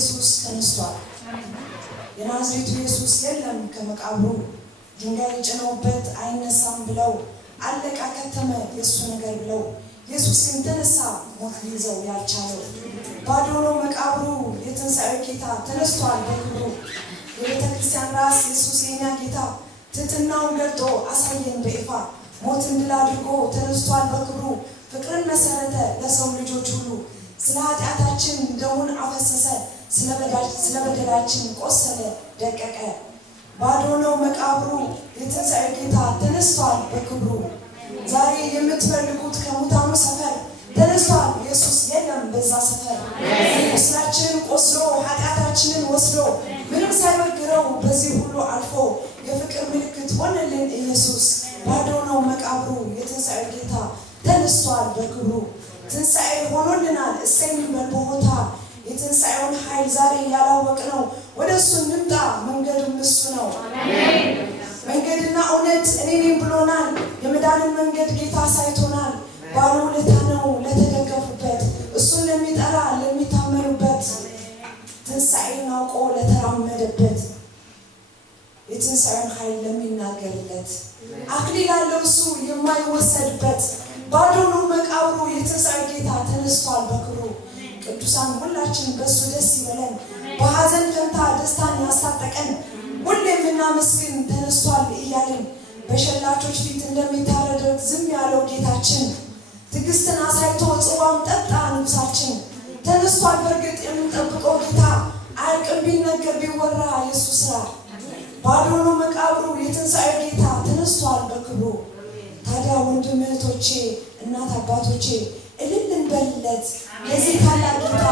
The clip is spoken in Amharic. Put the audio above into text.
ኢየሱስ ተነስቷል የናዝሬቱ ኢየሱስ የለም ከመቃብሩ ድንጋይ ጭነውበት አይነሳም ብለው አለቃ ከተመ የሱ ነገር ብለው ኢየሱስ ግን ተነሳ ሞት ይዘው ያልቻለው ባዶ ነው መቃብሩ የትንሣኤ ጌታ ተነስቷል በክብሩ የቤተክርስቲያን ራስ ኢየሱስ የኛ ጌታ ትትናውን ገልጦ አሳየን በይፋ ሞትን ድል አድርጎ ተነስቷል በክብሩ ፍቅርን መሰረተ ለሰው ልጆች ሁሉ ስለ ኃጢአታችን ደሙን አፈሰሰ ስለ በደላችን ቆሰለ ደቀቀ ባዶ ነው መቃብሩ የትንሣኤ ጌታ ተነስቷል በክብሩ ዛሬ የምትፈልጉት ከሙታኑ ሰፈር ተነስቷል ኢየሱስ የለም በዛ ሰፈር እስላችን ቆስሎ ኃጢአታችንን ወስዶ ምንም ሳይበግረው በዚህ ሁሉ አልፎ የፍቅር ምልክት ሆነልን ኢየሱስ ባዶ ነው መቃብሩ የትንሣኤ ጌታ ተነስቷል በክብሩ ትንሣኤ ሆኖልናል እሰይን በቦታ የትንሣኤውን ኃይል ዛሬ ያላወቅነው ወደሱ እንምጣ መንገዱም እሱ ነው አሜን መንገድና እውነት እኔን ብሎናል የመዳንን መንገድ ጌታ ሳይቶናል ባለውለታ ነው ለተደገፉበት እሱን ለሚጠራ ለሚታመኑበት ትንሣኤን አውቆ ለተራመደበት የትንሣኤውን ኃይል ለሚናገርለት አክሊል አለው እሱ የማይወሰድበት ባዶ ነው መቃብሩ የትንሣኤ ጌታ ተነስቷል በክብሩ ቅዱሳን ሁላችን በሱ ደስ ይበለን በሐዘን ፈንታ ደስታን ያስታጠቀን ሁሌም እናመስግን ተነስቷል እያልን በሸላቾች ፊት እንደሚታረደው ዝም ያለው ጌታችን ትግስትን አሳይቶ ጽዋም ጠጣ ንጉሳችን ተነስቷል በርግጥ የምንጠብቀው ጌታ አያልቅም ቢነገር ቢወራ ኢየሱስ ስራ ባዶ ነው መቃብሩ የትንሣኤ ጌታ ተነስቷል በክብሩ ታዲያ ወንድም እህቶቼ እናት አባቶቼ እልል እንበልለት ለዚህ ታላቅ ጌታ